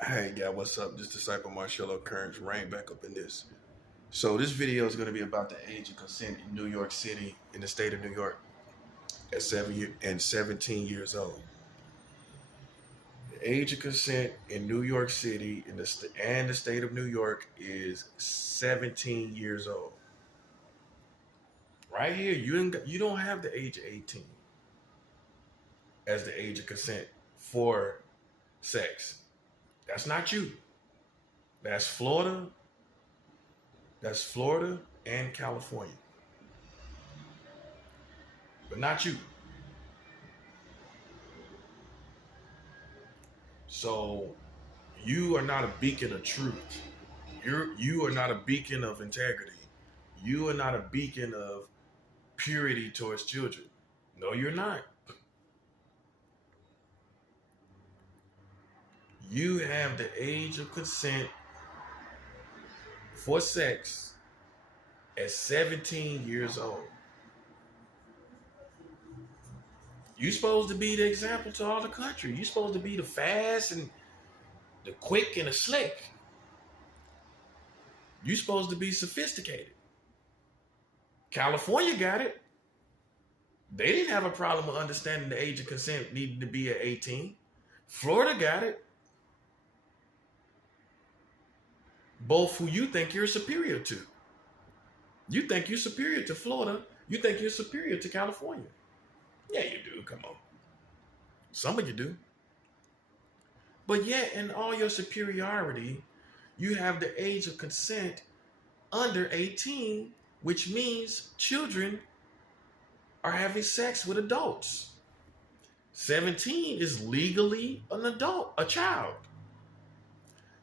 Hey, yeah, what's up? This disciple Marcello Kearns, rain back up in this. So this video is going to be about the age of consent in New York City, in the state of New York, at 17 years old. The age of consent in New York City and the state of New York is 17 years old. Right here, you don't have the age of 18 as the age of consent for sex. That's not you. That's Florida. That's Florida and California, but not you. So you are not a beacon of truth. You are not a beacon of integrity. You are not a beacon of purity towards children. No, you're not. You have the age of consent for sex at 17 years old. You're supposed to be the example to all the country. You're supposed to be the fast and the quick and the slick. You're supposed to be sophisticated. California got it. They didn't have a problem with understanding the age of consent needing to be at 18. Florida got it. Both who you think you're superior to. You think you're superior to Florida. You think you're superior to California. Yeah, you do. Come on. Some of you do. But yet, in all your superiority, you have the age of consent under 18, which means children are having sex with adults. 17 is legally an adult, a child.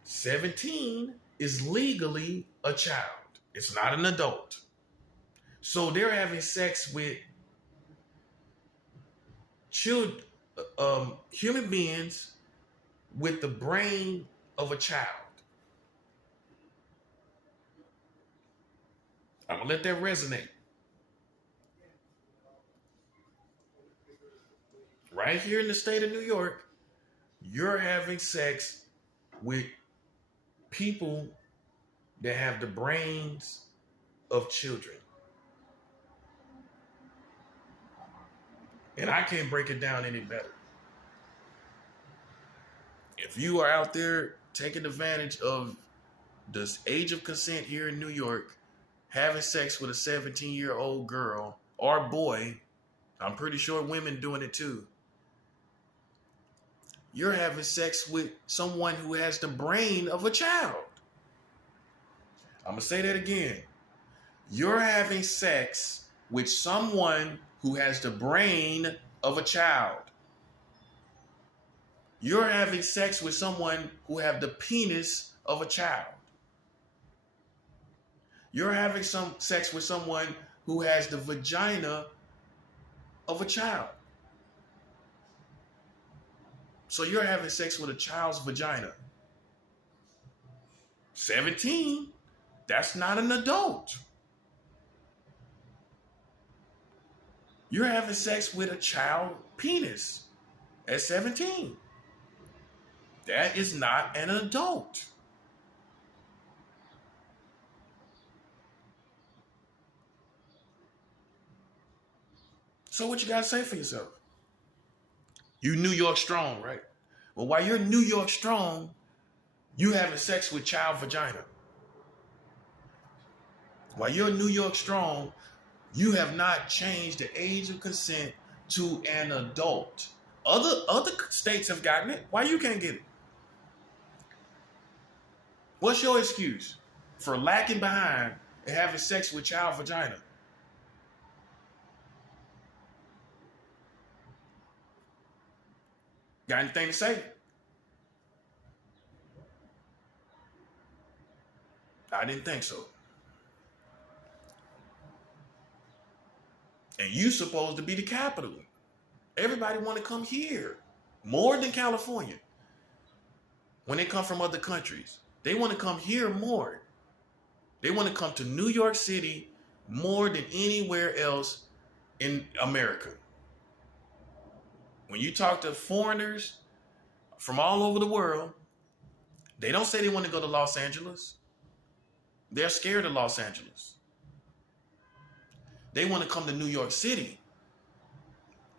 17 is legally a child. It's not an adult. So they're having sex with children, human beings with the brain of a child. I'm gonna let that resonate. Right here in the state of New York, you're having sex with people that have the brains of children. And I can't break it down any better. If you are out there taking advantage of this age of consent here in New York, having sex with a 17-year-old girl or boy, I'm pretty sure women doing it too. You're having sex with someone who has the brain of a child. I'm going to say that again. You're having sex with someone who has the brain of a child. You're having sex with someone who have the penis of a child. You're having some sex with someone who has the vagina of a child. So you're having sex with a child's vagina. 17, that's not an adult. You're having sex with a child penis at 17. That is not an adult. So what you got to say for yourself? You New York strong, right? Well, while you're New York strong, you having sex with child vagina. While you're New York strong, you have not changed the age of consent to an adult. Other states have gotten it. Why you can't get it? What's your excuse for lacking behind and having sex with child vagina? Got anything to say? I didn't think so. And you supposed to be the capital. Everybody want to come here more than California. When they come from other countries, they want to come here more. They want to come to New York City more than anywhere else in America. When you talk to foreigners from all over the world, They don't say they want to go to Los Angeles. They're scared of Los Angeles. They want to come to New York City,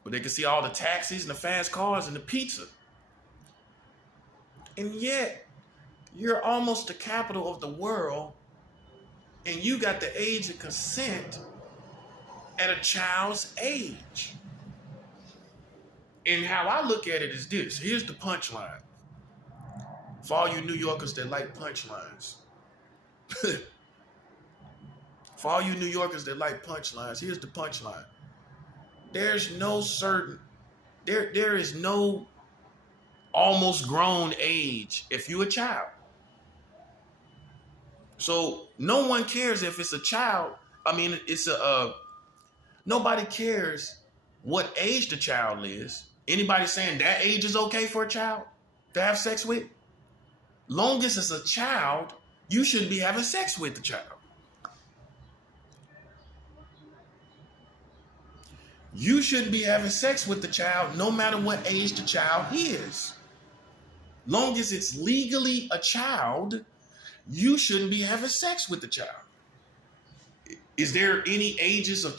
where they can see all the taxis and the fast cars and the pizza. And yet, you're almost the capital of the world, and you got the age of consent at a child's age. And how I look at it is this. Here's the punchline. For all you New Yorkers that like punchlines. For all you New Yorkers that like punchlines, here's the punchline. There's no certain, there is no almost grown age if you're a child. So no one cares if it's a child. I mean, nobody cares what age the child is. Anybody saying that age is okay for a child to have sex with? Long as it's a child, you shouldn't be having sex with the child. You shouldn't be having sex with the child no matter what age the child is. Long as it's legally a child, you shouldn't be having sex with the child. Is there any ages of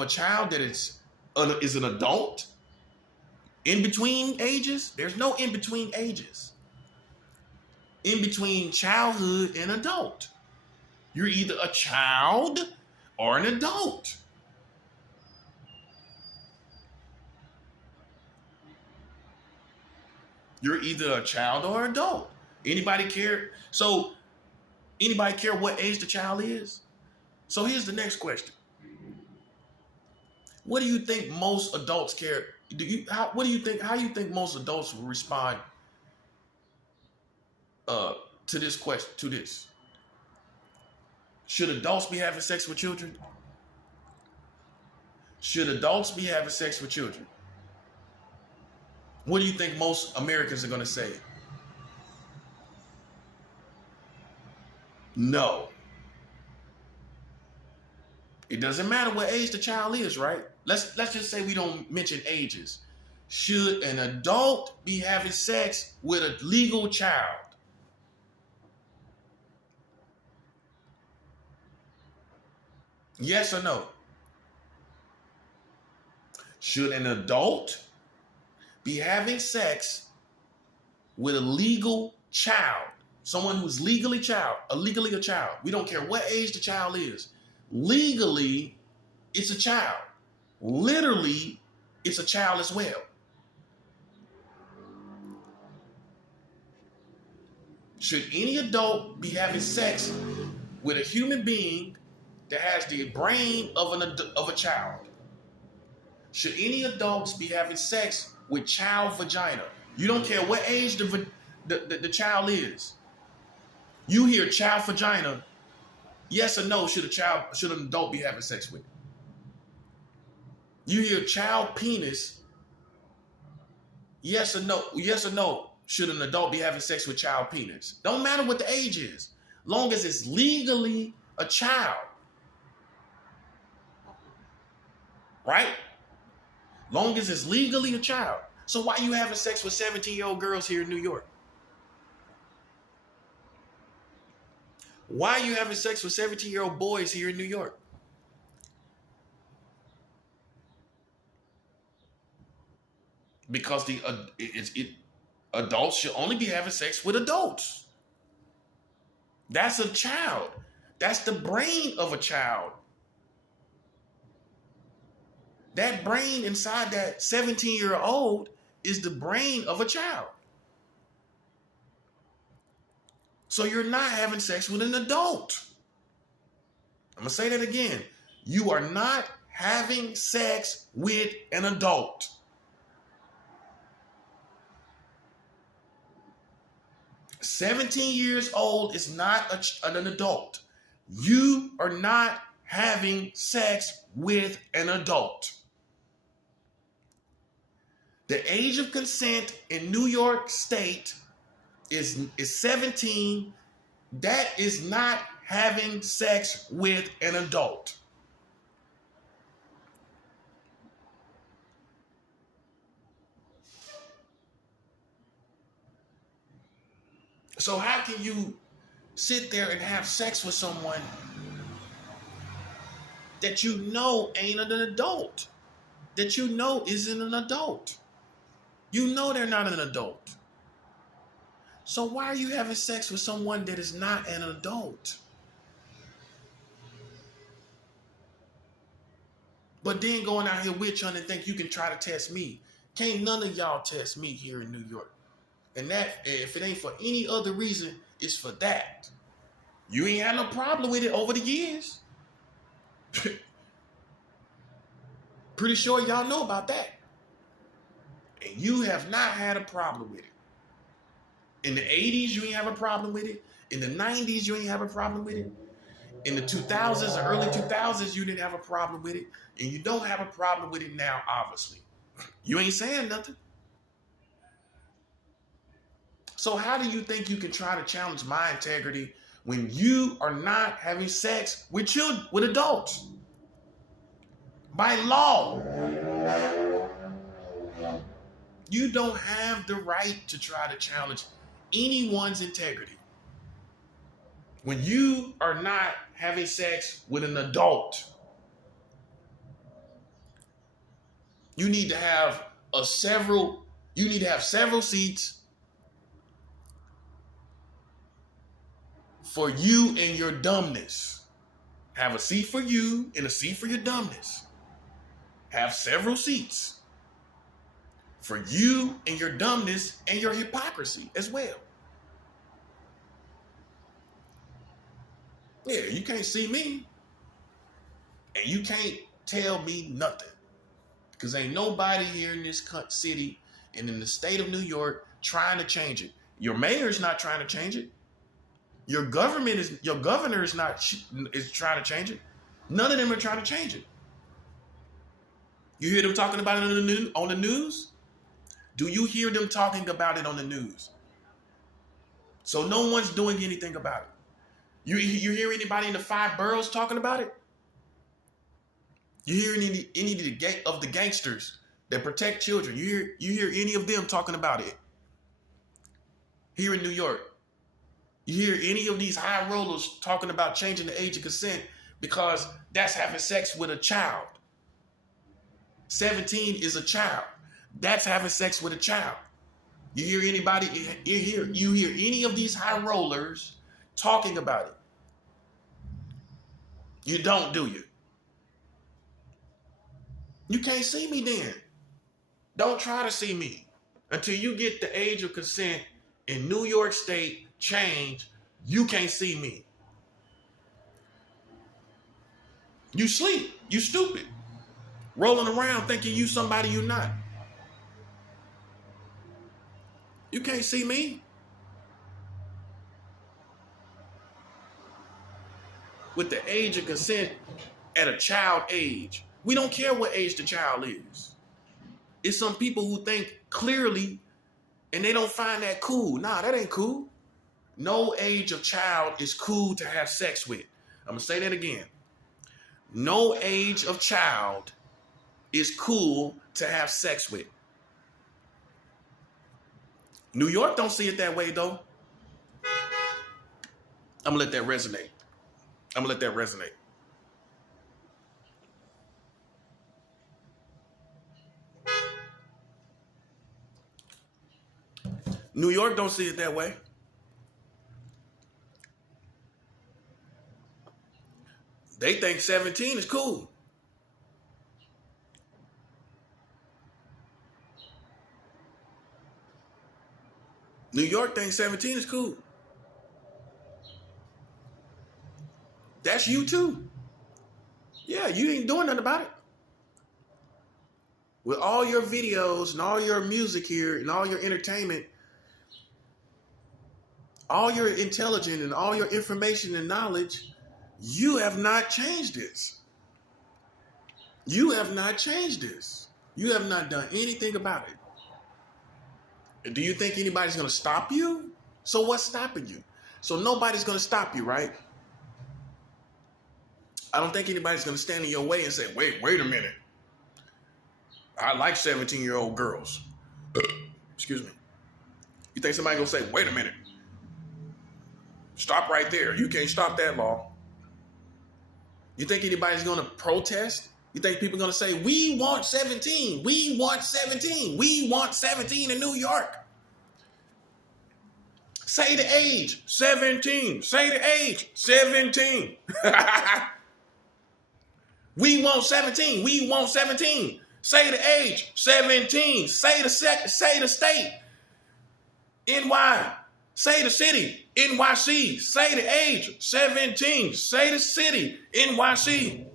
a child that is an adult? In between ages? There's no in between ages. In between childhood and adult. You're either a child or an adult. You're either a child or an adult. Anybody care? So, anybody care what age the child is? So here's the next question. What do you think most adults care? How you think most adults will respond to this question, to this? Should adults be having sex with children? Should adults be having sex with children? What do you think most Americans are going to say? No. It doesn't matter what age the child is, right? Let's just say we don't mention ages. Should an adult be having sex with a legal child? Yes or no? Should an adult be having sex with a legal child? Someone who's legally a child. We don't care what age the child is. Legally, it's a child. Literally, it's a child as well. Should any adult be having sex with a human being that has the brain of a child? Should any adults be having sex with child vagina? You don't care what age the child is. You hear child vagina, yes or no, should an adult be having sex with it? You hear child penis, yes or no, should an adult be having sex with child penis? Don't matter what the age is, long as it's legally a child. Right? Long as it's legally a child. So why are you having sex with 17-year-old girls here in New York? Why are you having sex with 17-year-old boys here in New York? Because adults should only be having sex with adults. That's a child. That's the brain of a child. That brain inside that 17-year-old is the brain of a child. So you're not having sex with an adult. I'm going to say that again. You are not having sex with an adult. "17 years old is not an adult. You are not having sex with an adult. The age of consent in New York State is 17. That is not having sex with an adult. So how can you sit there and have sex with someone that you know ain't an adult? That you know isn't an adult? You know they're not an adult. So why are you having sex with someone that is not an adult? But then going out here witch hunting and think you can try to test me. Can't none of y'all test me here in New York. And that, if it ain't for any other reason, it's for that. You ain't had no problem with it over the years. Pretty sure y'all know about that. And you have not had a problem with it. In the 80s, you ain't have a problem with it. In the 90s, you ain't have a problem with it. In the 2000s or early 2000s, you didn't have a problem with it. And you don't have a problem with it now, obviously. You ain't saying nothing. So how do you think you can try to challenge my integrity when you are not having sex with children, with adults? By law. You don't have the right to try to challenge anyone's integrity when you are not having sex with an adult. You need to have several seats for you and your dumbness. Have a seat for you and a seat for your dumbness. Have several seats for you and your dumbness and your hypocrisy as well. Yeah, you can't see me and you can't tell me nothing, because ain't nobody here in this city and in the state of New York trying to change it. Your mayor's not trying to change it. Your governor is trying to change it. None of them are trying to change it. You hear them talking about it on the news? Do you hear them talking about it on the news? So no one's doing anything about it. You hear anybody in the 5 boroughs talking about it? You hear any of the gangsters that protect children? You hear any of them talking about it? Here in New York, you hear any of these high rollers talking about changing the age of consent because that's having sex with a child? 17 is a child. That's having sex with a child. You hear anybody? You hear any of these high rollers talking about it? You don't, do you? You can't see me then. Don't try to see me until you get the age of consent in New York State change. You can't see me. You sleep. You stupid. Rolling around thinking you somebody you're not. You can't see me. With the age of consent at a child age. We don't care what age the child is. It's some people who think clearly and they don't find that cool. Nah, that ain't cool. No age of child is cool to have sex with. I'm going to say that again. No age of child is cool to have sex with. New York don't see it that way, though. I'm going to let that resonate. New York don't see it that way. They think 17 is cool. New York thinks 17 is cool. That's you too. Yeah, you ain't doing nothing about it. With all your videos and all your music here and all your entertainment, all your intelligence and all your information and knowledge, you have not changed this. You have not changed this. You have not done anything about it. Do you think anybody's going to stop you? So what's stopping you? So nobody's going to stop you, right? I don't think anybody's going to stand in your way and say, wait a minute. I like 17-year-old girls. Excuse me. You think somebody's going to say, wait a minute. Stop right there. You can't stop that law. You think anybody's going to protest? You think people are going to say, we want 17. We want 17. We want 17 in New York. Say the age, 17. Say the age, 17. We want 17. We want 17. Say the age, 17. Say the state, NY. Say the city, NYC. Say the age, 17. Say the city, NYC.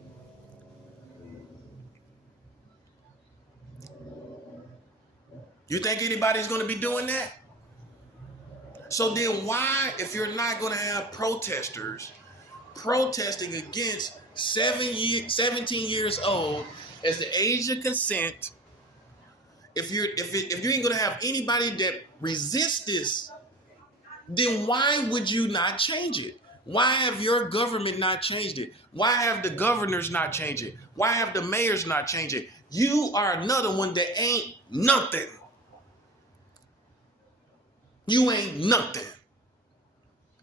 You think anybody's going to be doing that? So then why, if you're not going to have protesters protesting against 17 years old as the age of consent, if you ain't going to have anybody that resists this, then why would you not change it? Why have your government not changed it? Why have the governors not changed it? Why have the mayors not changed it? You are another one that ain't nothing. You ain't nothing.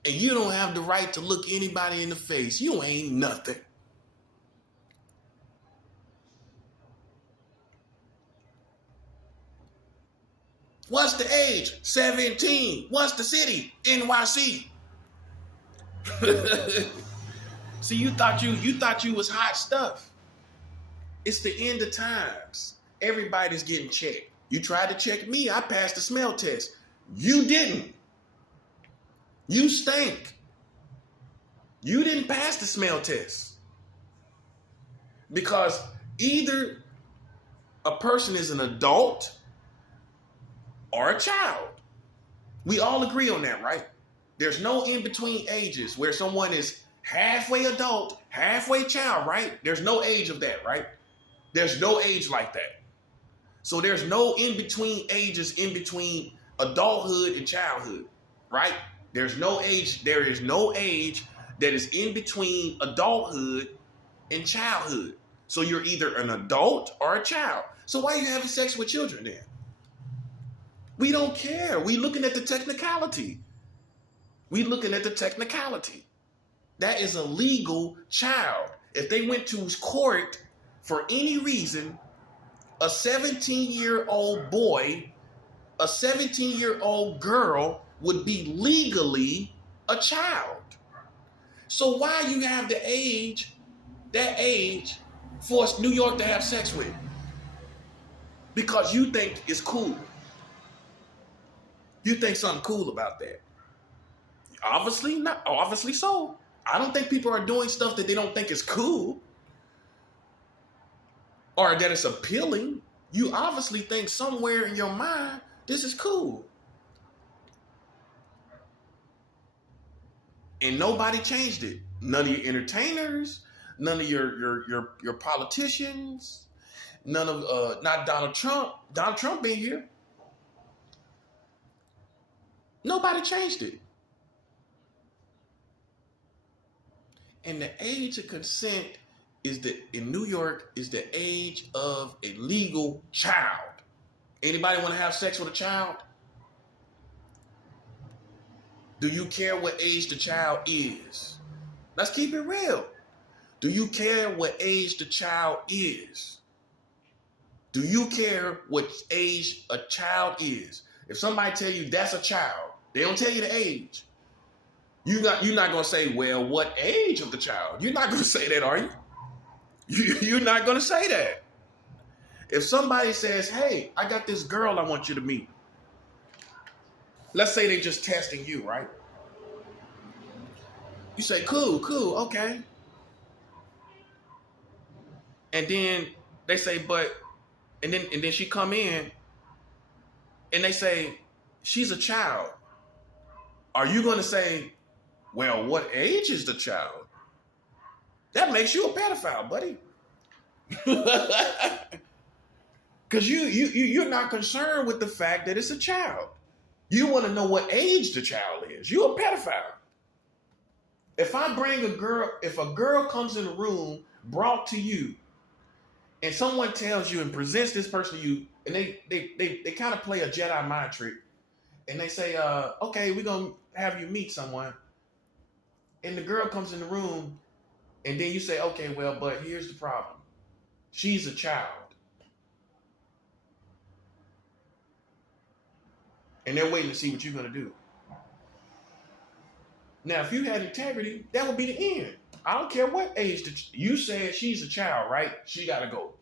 And you don't have the right to look anybody in the face. You ain't nothing. What's the age? 17. What's the city? NYC. See, you thought you was hot stuff. It's the end of times. Everybody's getting checked. You tried to check me. I passed the smell test. You didn't. You stink. You didn't pass the smell test. Because either a person is an adult or a child. We all agree on that, right? There's no in-between ages where someone is halfway adult, halfway child, right? There's no age of that, right? There's no age like that. So there's no in-between ages in between adulthood and childhood, right? There's no age. There is no age that is in between adulthood and childhood. So you're either an adult or a child. So why are you having sex with children then? We don't care. We looking at the technicality. We looking at the technicality. That is a legal child. If they went to court for any reason, a 17-year-old boy, a 17-year-old girl would be legally a child. So why you have the age, that age, for New York to have sex with? Because you think it's cool. You think something cool about that. Obviously not. Obviously so. I don't think people are doing stuff that they don't think is cool or that it's appealing. You obviously think somewhere in your mind, this is cool. And nobody changed it. None of your entertainers, none of your politicians, none of, not Donald Trump. Donald Trump been here. Nobody changed it. And the age of consent in New York is the age of a legal child. Anybody want to have sex with a child? Do you care what age the child is? Let's keep it real. Do you care what age the child is? Do you care what age a child is? If somebody tell you that's a child, they don't tell you the age. You're not going to say, well, what age of the child? You're not going to say that, are you? You're not going to say that. If somebody says, hey, I got this girl I want you to meet. Let's say they're just testing you, right? You say, cool, okay. And then they say, and then she come in and they say, she's a child. Are you going to say, well, what age is the child? That makes you a pedophile, buddy. Because you're not concerned with the fact that it's a child. You want to know what age the child is. You're a pedophile. If a girl comes in the room brought to you, and someone tells you and presents this person to you, and they kind of play a Jedi mind trick, and they say, okay, we're going to have you meet someone. And the girl comes in the room, and then you say, okay, well, but here's the problem. She's a child. And they're waiting to see what you're going to do. Now, if you had integrity, that would be the end. I don't care what age. You said she's a child, right? She got to go.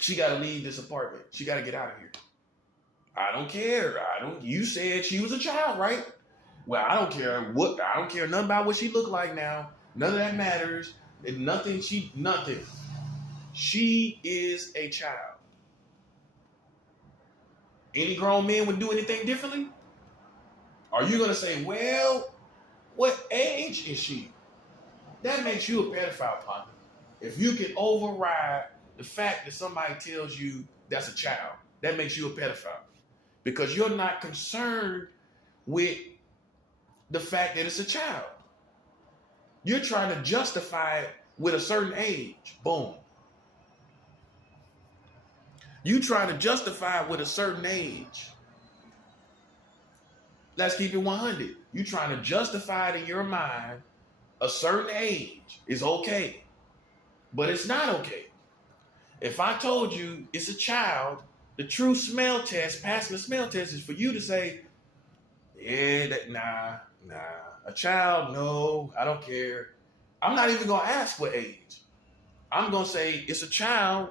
She got to leave this apartment. She got to get out of here. I don't care. You said she was a child, right? Well, I don't care nothing about what she looked like now. None of that matters. Nothing. She is a child. Any grown men would do anything differently? Are you going to say, well, what age is she? That makes you a pedophile, partner. If you can override the fact that somebody tells you that's a child, that makes you a pedophile. Because you're not concerned with the fact that it's a child. You're trying to justify it with a certain age. Boom. You trying to justify it with a certain age. Let's keep it 100. You trying to justify it in your mind a certain age is okay. But it's not okay. If I told you it's a child, the true smell test, passing the smell test is for you to say, yeah, nah. A child, no, I don't care. I'm not even going to ask what age. I'm going to say it's a child.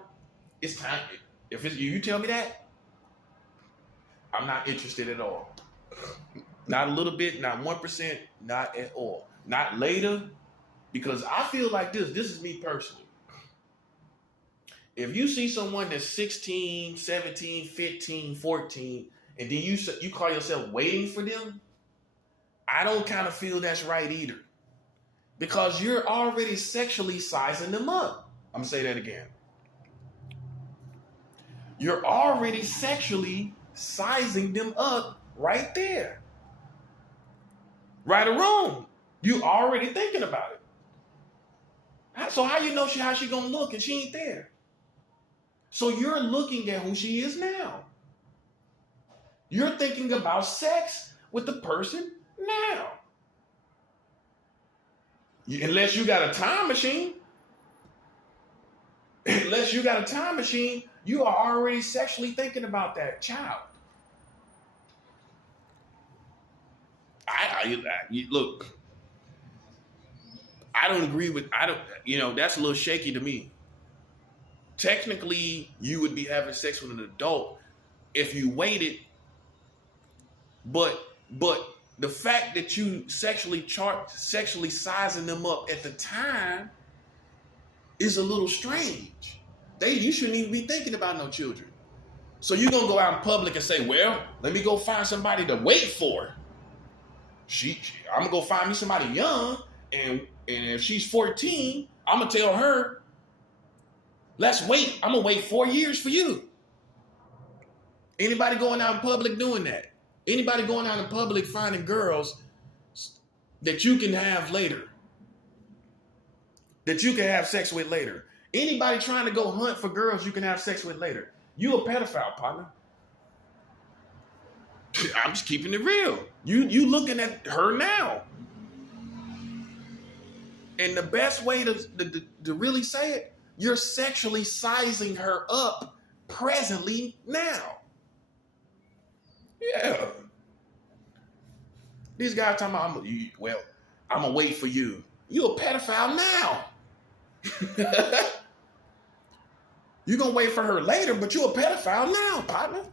It's time. If you tell me that, I'm not interested at all. Not a little bit, not 1%, not at all. Not later, because I feel like this is me personally. If you see someone that's 16, 17, 15, 14, and then you call yourself waiting for them, I don't kind of feel that's right either. Because you're already sexually sizing them up. I'm going to say that again. You're already sexually sizing them up right there. Right or wrong, you already thinking about it. So how you know how she gonna look and she ain't there? So you're looking at who she is now. You're thinking about sex with the person now. Unless you got a time machine. You are already sexually thinking about that child. Look, I don't agree with, that's a little shaky to me. Technically, you would be having sex with an adult if you waited, but the fact that you sexually sizing them up at the time is a little strange. You shouldn't even be thinking about no children. So you're going to go out in public and say, well, let me go find somebody to wait for. I'm going to go find me somebody young, and if she's 14, I'm going to tell her, let's wait. I'm going to wait 4 years for you. Anybody going out in public doing that? Anybody going out in public finding girls that you can have later? That you can have sex with later? Anybody trying to go hunt for girls you can have sex with later? You a pedophile, partner. I'm just keeping it real. You looking at her now. And the best way to really say it, you're sexually sizing her up presently now. Yeah. These guys talking about, I'm going to wait for you. You a pedophile now. You're going to wait for her later, but you a pedophile now, partner.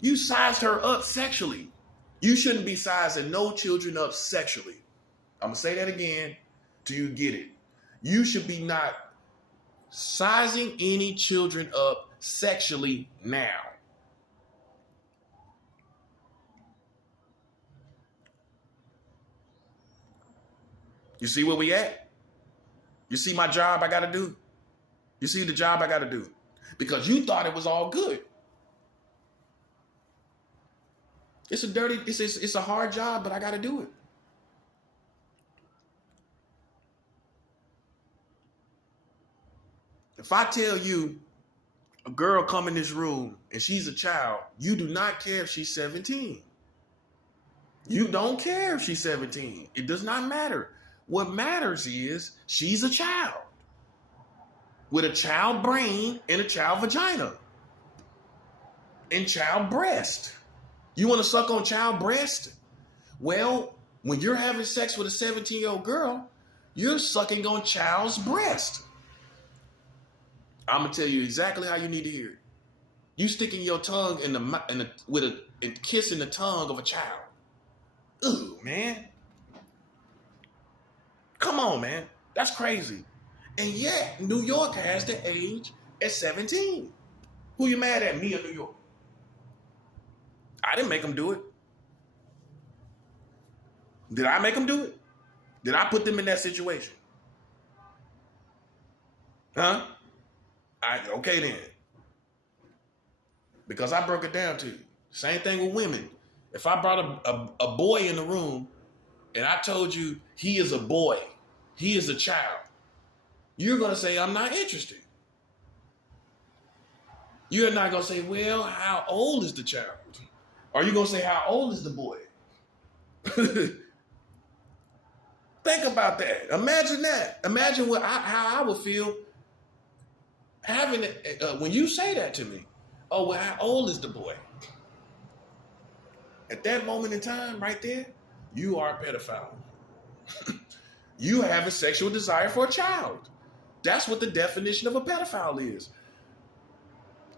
You sized her up sexually. You shouldn't be sizing no children up sexually. I'm going to say that again till you get it. You should be not sizing any children up sexually now. You see where we at? You see my job I got to do? You see the job I got to do? Because you thought it was all good. It's a hard job, but I got to do it. If I tell you a girl come in this room and she's a child, you do not care if she's 17. You don't care if she's 17. It does not matter. What matters is she's a child with a child brain and a child vagina and child breast. You want to suck on child breast? Well, when you're having sex with a 17-year-old girl, you're sucking on child's breast. I'm gonna tell you exactly how you need to hear it. You sticking your tongue with a kissing the tongue of a child. Ooh, man. Come on, man. That's crazy. And yet, New York has the age at 17. Who you mad at, me or New York? I didn't make them do it. Did I make them do it? Did I put them in that situation? Huh? Okay then. Because I broke it down to you. Same thing with women. If I brought a boy in the room and I told you he is a boy, he is a child, you're going to say, I'm not interested. You're not going to say, well, how old is the child? Or you going to say, how old is the boy? Think about that. Imagine that. Imagine how I would feel having it when you say that to me. Oh, well, how old is the boy? At that moment in time, right there, you are a pedophile. You have a sexual desire for a child. That's what the definition of a pedophile is.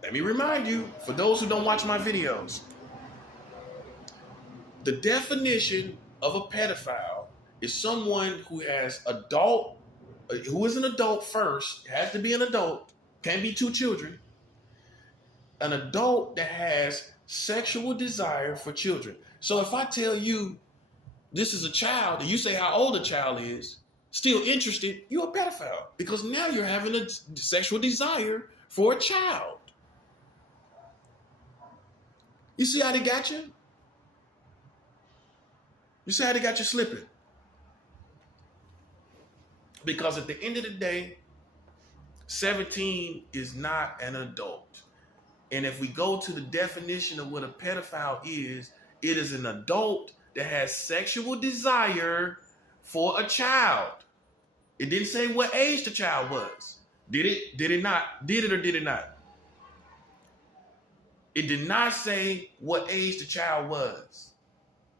Let me remind you, for those who don't watch my videos, the definition of a pedophile is someone who has who is an adult first, has to be an adult, can't be two children, an adult that has sexual desire for children. So if I tell you this is a child and you say how old a child is, still interested, you're a pedophile because now you're having a sexual desire for a child. You see how they got you? You see how they got you slipping? Because at the end of the day, 17 is not an adult. And if we go to the definition of what a pedophile is, it is an adult that has sexual desire for a child. It didn't say what age the child was. Did it? Did it not? Did it or did it not? It did not say what age the child was.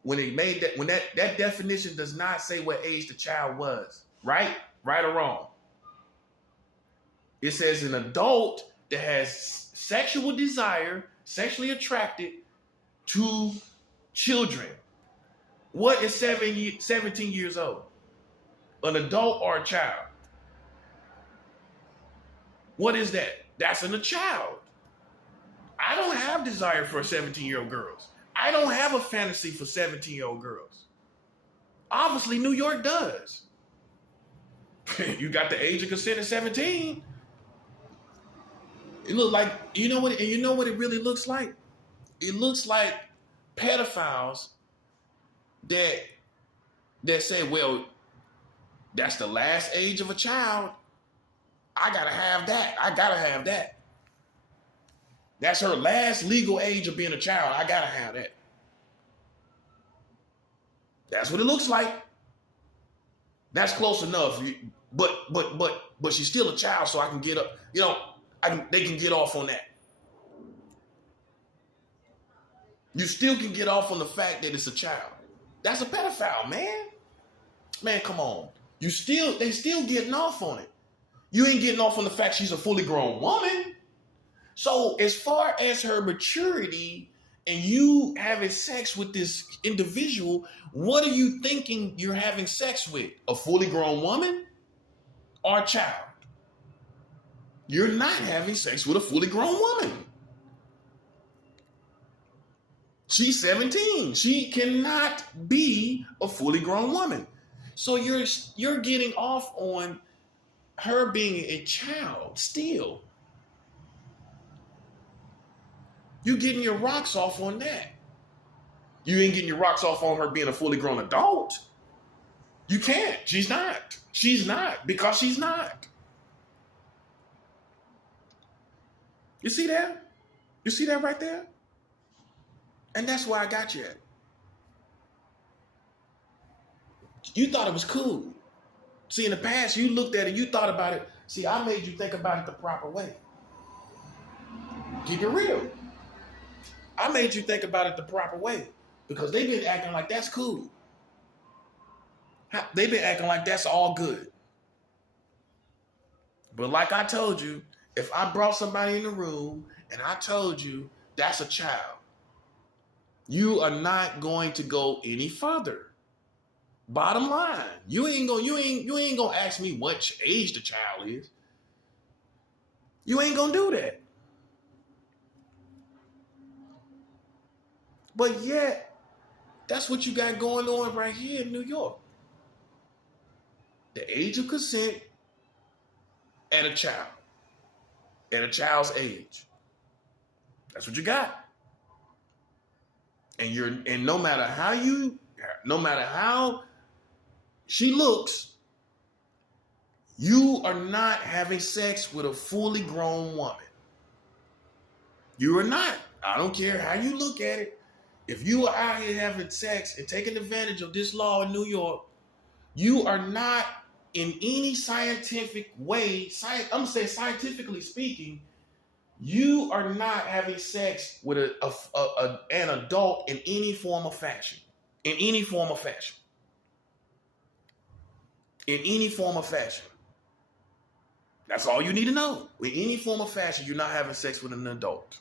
When it made that, when that definition does not say what age the child was, right? Right or wrong? It says an adult that has sexual desire, sexually attracted to children. What is 17 years old? An adult or a child? What is that? That's a child. I don't have desire for 17-year-old girls. I don't have a fantasy for 17-year-old girls. Obviously, New York does. You got the age of consent at 17. It looks like, you know what it really looks like? It looks like pedophiles that say, well, that's the last age of a child. I gotta have that. That's her last legal age of being a child. I gotta have that. That's what it looks like. That's close enough. But she's still a child, so I can get up. They can get off on that. You still can get off on the fact that it's a child. That's a pedophile, man. Man, come on. They still getting off on it. You ain't getting off on the fact she's a fully grown woman. So as far as her maturity and you having sex with this individual, what are you thinking you're having sex with? A fully grown woman or a child? You're not having sex with a fully grown woman. She's 17. She cannot be a fully grown woman. So you're getting off on her being a child still. You're getting your rocks off on that. You ain't getting your rocks off on her being a fully grown adult. You can't. She's not. She's not, because she's not. You see that? You see that right there? And that's where I got you at. You thought it was cool. See, in the past, you looked at it, you thought about it. See, I made you think about it the proper way. Keep it real. I made you think about it the proper way because they've been acting like that's cool. They've been acting like that's all good. But like I told you, if I brought somebody in the room and I told you that's a child, you are not going to go any further. Bottom line, you ain't gonna ask me what age the child is. You ain't gonna do that. But yet, that's what you got going on right here in New York. The age of consent at a child, at a child's age. That's what you got. And no matter how she looks, you are not having sex with a fully grown woman. You are not. I don't care how you look at it. If you are out here having sex and taking advantage of this law in New York, you are not in any scientific way, I'm gonna say scientifically speaking, you are not having sex with an adult in any form of fashion. In any form of fashion. In any form of fashion. That's all you need to know. In any form of fashion, you're not having sex with an adult.